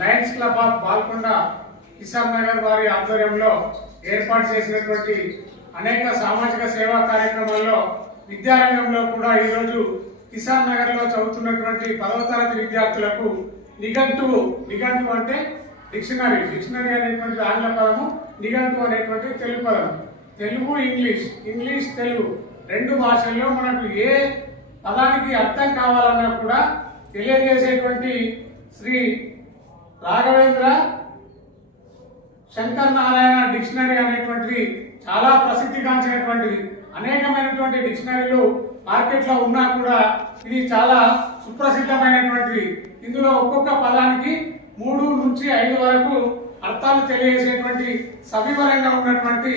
Lions Club of Balkonda Kisan Nagar వారి ఆధ్వర్యంలో ఏర్పాటు చేసినటువంటి అనేక సామాజిక సేవా కార్యక్రమాల్లో విద్యారంగంలో కూడా ఈరోజు కిసాన్ నగర్ లో చదువుతున్నటువంటి 10వ తరగతి విద్యార్థులకు నిఘంటువు అంటే డిక్షనరీ అనేటువంటి ఆంగ్ల పదము, నిఘంటువు అనేటువంటి తెలుగు పదము. తెలుగు ఇంగ్లీష్ తెలుగు రెండు భాషల్లో మనకు ఏ పదానికి అర్థం కావాలన్నా కూడా తెలియజేసేటువంటి శ్రీ రాఘవేంద్ర శంకర్ నారాయణ డిక్షనరీ అనేటువంటిది చాలా ప్రసిద్ధిగాంచినటువంటిది. అనేకమైనటువంటి డిక్షనరీలు మార్కెట్ లో ఉన్నా కూడా ఇది చాలా సుప్రసిద్ధమైనటువంటిది. ఇందులో ఒక్కొక్క పదానికి 3 నుంచి 5 వరకు అర్థాలు తెలియజేసేటువంటి సవివరంగా ఉన్నటువంటి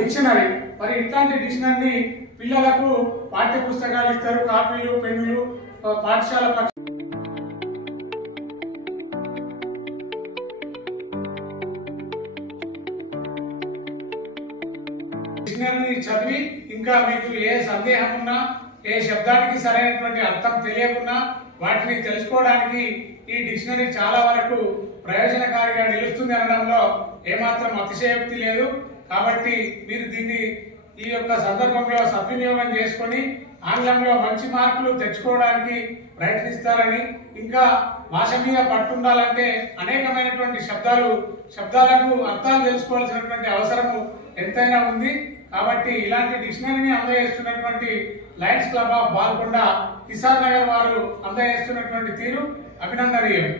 డిక్షనరీ. మరి ఇట్లాంటి డిక్షనరీని పిల్లలకు పాఠ్య పుస్తకాలు ఇస్తారు, కాపీలు, పెన్నులు పాఠశాల డిక్షనరీని చదివి ఇంకా మీకు ఏ సందేహం ఉన్నా, ఏ శబ్దానికి సరైనటువంటి అర్థం తెలియకున్నా వాటిని తెలుసుకోవడానికి ఈ డిక్షనరీ చాలా వరకు ప్రయోజనకారిగా నిలుస్తుంది అనడంలో ఏమాత్రం అతిశయోక్తి లేదు. కాబట్టి మీరు దీన్ని ఈ యొక్క సందర్భంలో సద్వినియోగం చేసుకొని ఆంగ్లంలో మంచి మార్కులు తెచ్చుకోవడానికి ప్రయత్నిస్తారని, ఇంకా భాష మీద పట్టుండాలంటే అనేకమైనటువంటి శబ్దాలకు అర్థాలు తెలుసుకోవాల్సినటువంటి అవసరము ఎంతైనా ఉంది. కాబట్టి ఇలాంటి డిక్షనరీని అందజేస్తున్నటువంటి Lions Club of Balkonda Kisan Nagar వారు అందజేస్తున్నటువంటి తీరు అభినందనీయం.